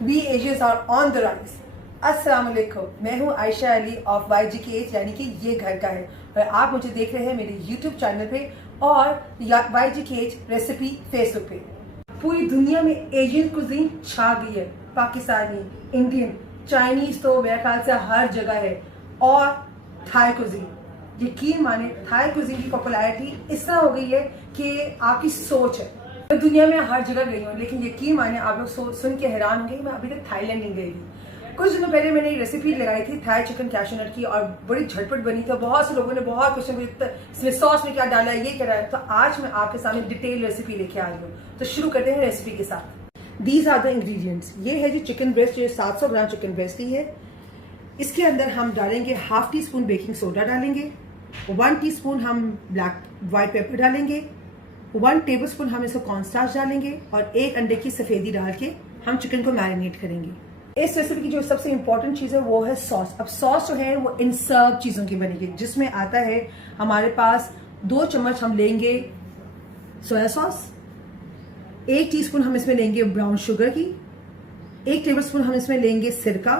We Asians are on the rise. अस्सलाम वालेकुम, मैं हूँ आयशा अली ऑफ YGKH, यानी कि ये घर का है, और आप मुझे देख रहे हैं मेरे YouTube चैनल पे और YGKH रेसिपी फेसबुक पे। पूरी दुनिया में एशियन कुजीन छा गई है, पाकिस्तानी, इंडियन, चाइनीज तो मेरे ख्याल से हर जगह है, और थाई कुजीन। यकीन माने थाई कुजीन की पॉपुलैरिटी इस तरह हो गई है कि आपकी सोच है। मैं दुनिया में हर जगह गई हूँ, लेकिन यकीन माने आप लोग सुन के हैरान होंगे, मैं अभी तक थाईलैंड नहीं गई थी। कुछ दिनों पहले मैंने एक रेसिपी लगाई थी थाई चिकन कैशनट की, और बड़ी झटपट बनी थी। बहुत से लोगों ने बहुत क्वेश्चन पूछे इसमें सॉस में क्या डाला है, ये क्या है। तो आज मैं आपके सामने डिटेल रेसिपी लेके आई हूँ। तो शुरू करते हैं रेसिपी के साथ। These are the ingredients. ये है जी चिकन ब्रेस्ट, जो 700 ग्राम चिकन ब्रेस्ट ली है। इसके अंदर हम डालेंगे half tea spoon baking soda डालेंगे, 1 टीस्पून हम ब्लैक वाइट पेपर डालेंगे, 1 टेबलस्पून हम इसको कॉर्नस्टार्च डालेंगे, और 1 अंडे की सफेदी डाल के हम चिकन को मैरिनेट करेंगे। इस रेसिपी की जो सबसे इंपॉर्टेंट चीज है वो है सॉस। अब सॉस जो है वो इन सब चीजों की बनेगी, जिसमें आता है हमारे पास 2 चम्मच हम लेंगे सोया सॉस, 1 टीस्पून हम इसमें लेंगे ब्राउन शुगर की, 1 टेबलस्पून हम इसमें लेंगे सिरका,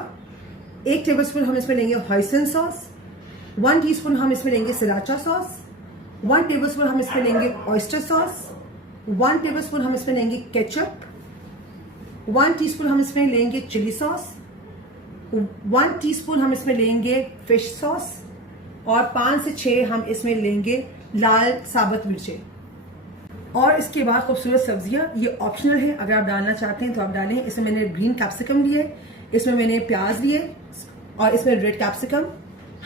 1 टेबलस्पून हम इसमें लेंगे होइसन सॉस, 1 टीस्पून हम इसमें लेंगे सिराचा सॉस, 1 टेबलस्पून हम इसमें लेंगे ऑयस्टर सॉस, 1 टेबलस्पून हम इसमें लेंगे केचप, 1 टीस्पून हम इसमें लेंगे चिली सॉस, 1 टीस्पून हम इसमें लेंगे फिश सॉस, और 5 से 6 हम इसमें लेंगे लाल साबुत मिर्चें। और इसके बाद खूबसूरत सब्जियां, ये ऑप्शनल है, अगर आप डालना चाहते हैं तो आप डालें। इसमें मैंने ग्रीन कैप्सिकम लिए, इसमें मैंने प्याज लिए, और इसमें रेड कैप्सिकम,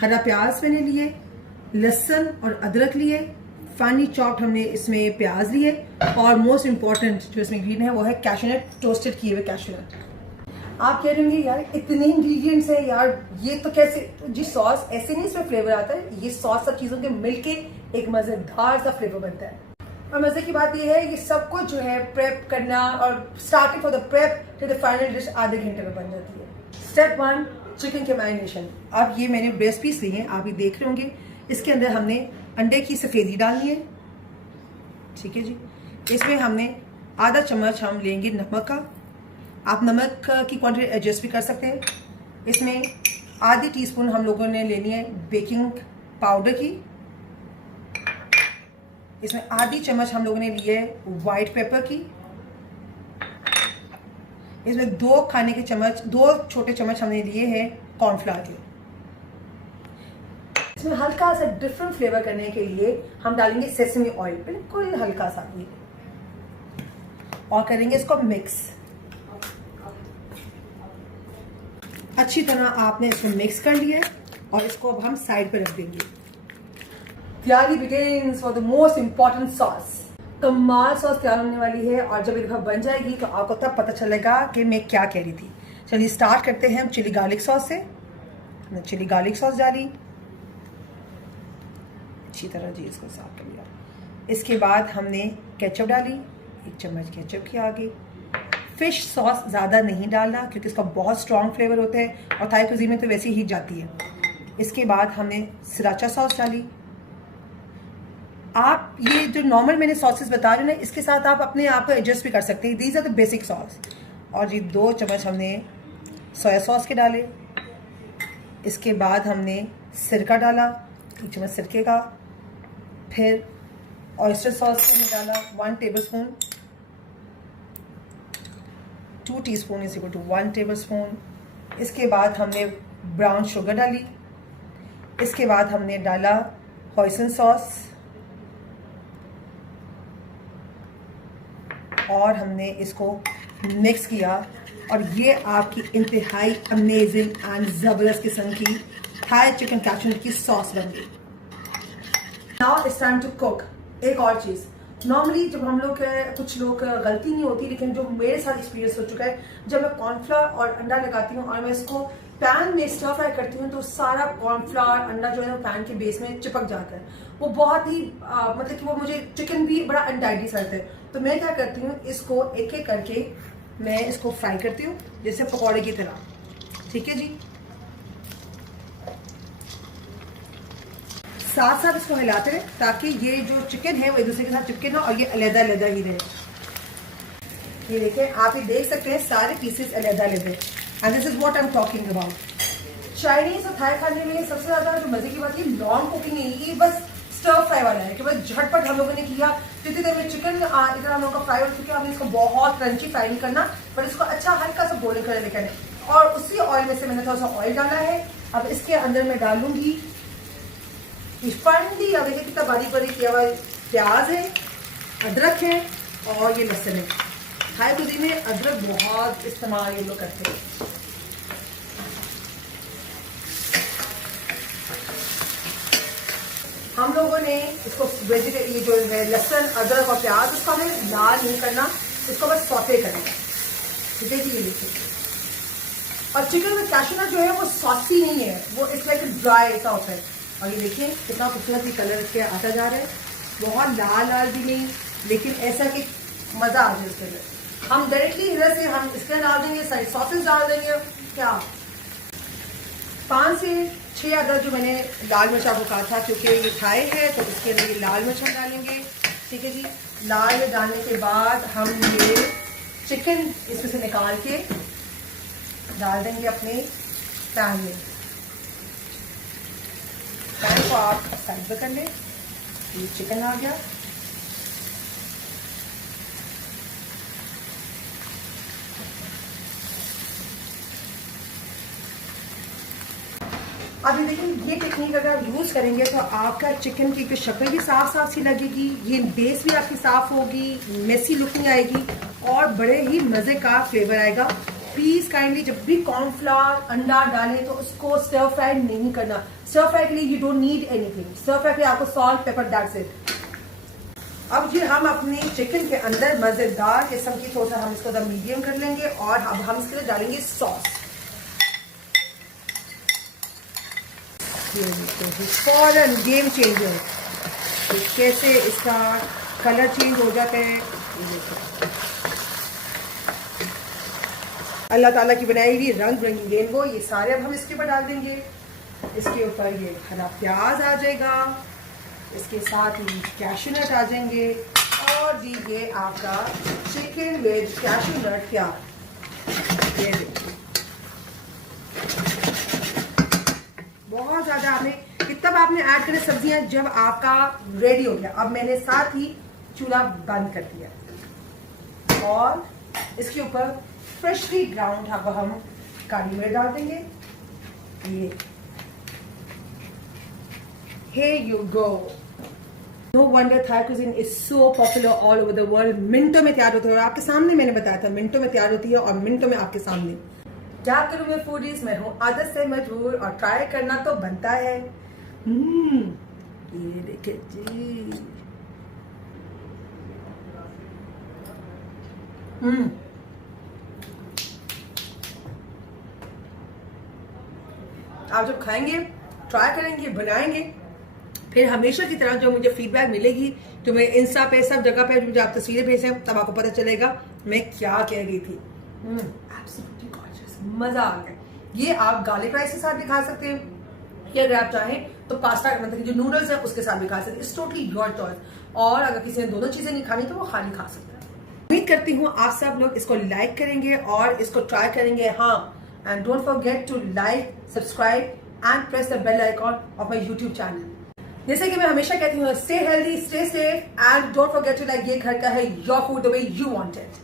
हरा प्याज मैंने लिए, लहसुन और अदरक लिए, फाइनली चॉप्ड हमने इसमें प्याज लिए, और मोस्ट इम्पॉर्टेंट जो इसमें ग्रीन है वो है कैशनट, टोस्टेड किए हुए कैशनट। आप कह रहे होंगे यार इतने इंग्रेडिएंट्स हैं यार, ये तो कैसे जी सॉस ऐसे नहीं इसमें फ्लेवर आता है। ये सॉस सब चीजों के मिलके एक मजेदार सा फ्लेवर बनता है। और मजे की बात ये है, ये सब कुछ जो है प्रेप करना, और starting for the prep to the final dish आधे घंटे में बन जाती है। स्टेप 1, चिकन के मैरिनेशन। अब ये मैंने ब्रेस्ट पीस लिए हैं, आप ये देख रहे होंगे। इसके अंदर हमने अंडे की सफेदी डालनी है, ठीक है जी। इसमें हमने आधा चम्मच हम लेंगे नमक का, आप नमक की क्वांटिटी एडजस्ट भी कर सकते हैं। इसमें आधी टीस्पून हम लोगों ने लेनी है बेकिंग पाउडर की, इसमें आधी चम्मच हम लोगों ने ली है व्हाइट पेपर की, इसमें 2 छोटे चम्मच हमने लिए हैं कॉर्नफ्लावर के। इसमें हल्का सा डिफरेंट फ्लेवर करने के लिए हम डालेंगे सेसमी ऑयल, बिल्कुल हल्का सा ये, और करेंगे इसको मिक्स। अच्छी तरह आपने इसको मिक्स कर लिया है, और इसको अब हम साइड पे रख देंगे। तैयारी begins for the most important sauce. कमाल सॉस तैयार होने वाली है, और जब ये बन जाएगी तो आपको तब पता चलेगा कि मैं क्या कह रही थी। चलिए स्टार्ट करते हैं हम चिली गार्लिक सॉस से। चिली गार्लिक सॉस डाली अच्छी तरह जी, इसको साफ कर लिया। इसके बाद हमने केचप डाली, 1 चम्मच केचप की आगे। फिश सॉस ज़्यादा नहीं डालना, क्योंकि इसका बहुत स्ट्रॉन्ग फ्लेवर होता है, और थाई कुजीन में तो वैसे ही जाती है। इसके बाद हमने सिराचा सॉस डाली। आप ये जो नॉर्मल मैंने सॉसेस बता रहे हैं ना, इसके साथ आप अपने आप को एडजस्ट भी कर सकते हैं। These are the basic sauce. और ये 2 चम्मच हमने सोया सॉस के डाले। इसके बाद हमने सिरका डाला, 1 चम्मच सिरके का। फिर ऑयस्टर सॉस हमने डाला 1 tablespoon, 2 teaspoon is equal to 1 tablespoon. इसके बाद हमने ब्राउन शुगर डाली। इसके बाद हमने डाला होइसन सॉस, और हमने इसको मिक्स किया, और ये आपकी इंतहाई अमेजिंग एंड ज़बरदस्त किस्म की थाई चिकन कैशनट की सॉस बन गई। Now it's time to cook. एक और चीज़, नॉर्मली जब हम लोग कुछ लोग गलती नहीं होती, लेकिन जो मेरे साथ एक्सपीरियंस हो चुका है, जब मैं कॉर्नफ्लावर और अंडा लगाती हूँ और मैं इसको पैन में स्टर फ्राई करती हूँ, तो सारा कॉर्नफ्लावर अंडा जो है वो पैन के बेस में चिपक जाता है। वो बहुत ही मतलब कि वो मुझे चिकन भी बड़ा अनटाइडी सा रहता है। तो मैं क्या करती हूँ, इसको एक एक करके मैं इसको फ्राई करती हूँ जैसे पकौड़े की तरह, ठीक है जी। साथ साथ इसको हिलाते रहे ताकि ये जो चिकन है वो एक दूसरे के साथ चिपके ना, और ये अलग-अलग ही रहे। ये देखें, आप ये देख सकते हैं सारे पीसेस अलग-अलग हैं। And this is what I am talking about. Chinese और थाई खाने में सबसे ज्यादा जो मजे की बात है लॉन्ग कुकिंग नहीं, ये बस स्टर फ्राई वाला है कि बस झटपट हम लोगों ने किया। जितनी देर में चिकन इधर हम लोगों का फ्राई हो चुका है, हमने इसको बहुत क्रंची फ्राई नहीं करना, पर इसको अच्छा हल्का सा गोल्डन कलर लेकर है। और उसी ऑयल में से मैंने थोड़ा सा ऑयल डाला है। अब इसके अंदर मैं डालूंगी फंडी, अब देखिए कितना बारीक बारीक किया हुआ प्याज है, अदरक है और ये लहसुन है। थाई कुजीन में अदरक बहुत इस्तेमाल ये लोग करते हैं। हम लोगों ने इसको ये जो है लहसुन अदरक और प्याज, उसको हमें लाल नहीं करना, इसको बस सौते करना। देखिए और चिकन में कैश्यू नट जो है वो सॉसी नहीं है, वो इस लाइक ड्राई ऐसा होता है। और ये देखिए कितना खूबसूरत ही कलर इसके आता जा रहा है, बहुत लाल लाल भी नहीं, लेकिन ऐसा कि मजा आ जाए उसके अंदर। हम डायरेक्टली इधर से हम इसके डाल देंगे, साइड सॉसेस डाल देंगे। क्या 5 से 6 अदर जो मैंने लाल मिर्च आपको कहा था, क्योंकि ये थाई है तो इसके अंदर ये लाल मिर्च हम डालेंगे। ठीक है जी, लाल मिर्च डालने के बाद हम ये चिकन इसमें से निकाल के डाल देंगे अपने पैन में। पैन को आप साइड पे कर लें। ये चिकन आ गया। अब ये देखिए, ये टेक्निक अगर आप यूज करेंगे तो आपका चिकन की शक्ल भी साफ साफ सी लगेगी, ये बेस भी आपकी साफ होगी, मेसी लुकिंग आएगी और बड़े ही मजे का फ्लेवर आएगा। प्लीज काइंडली जब भी कॉर्नफ्लावर अंडा डालें तो उसको स्टर फ्राई नहीं करना। स्टर फ्राई के लिए you don't need anything, stir fry के लिए आपको सॉल्ट पेपर दैट्स इट। अब जी हम अपने चिकन के अंदर मजेदार किस्म की थोड़ा सा हम इसको मीडियम कर लेंगे और अब हम इसके लिए डालेंगे सॉस। फॉरन गेम चेंजर, कैसे इसका कलर चेंज हो जाता है। अल्लाह ताला की बनाई हुई रंग बिरंगी रेनबो, ये सारे अब हम इसके ऊपर डाल देंगे। इसके ऊपर ये हरा प्याज आ जाएगा, इसके साथ ही कैश्यू नट आ जाएंगे और जी ये आपका चिकन विद कैश्यू नट प्याज। ये देखिए बहुत ज्यादा आपने तब आपने ऐड करें सब्जियां जब आपका रेडी हो गया। अब मैंने साथ ही चूल्हा बंद कर दिया और इसके ऊपर फ्रेशली ग्राउंड अब हम काली मिर्च डाल देंगे। ये here you go। No wonder Thai cuisine is so popular all over the world। मिनटों में तैयार होती है और आपके सामने मैंने बताया था मिनटों में तैयार होती है और मिनटों में आपके सामने। क्या करूं मैं फूडीज, मैं हूं आदत से मजबूर और ट्राई करना तो बनता है। ये देखिए जी, आप जब खाएंगे, ट्राई करेंगे, बनाएंगे, फिर हमेशा की तरह जो मुझे फीडबैक मिलेगी, तो मैं इंस्टा पे सब जगह पे मुझे आप तस्वीरें भेजें, तब आपको पता चलेगा मैं क्या कह रही थी। एब्सोल्युटली गॉर्जियस, मजा आ गया। ये आप गार्लिक राइस के साथ भी खा सकते हैं या अगर आप चाहें तो पास्ता मतलब कि जो नूडल्स है उसके साथ भी खा सकते हैं। It's totally your choice. और अगर किसी ने दोनों चीजें नहीं खानी तो वो खाली खा सकते हैं। उम्मीद करती हूँ आप सब लोग इसको लाइक करेंगे और इसको ट्राई करेंगे। हाँ, and don't forget to like, subscribe and press the bell icon of my YouTube channel. जैसे कि मैं हमेशा कहती हूँ, stay healthy, stay safe and don't forget to like. ये घर का है, your food the way you want it.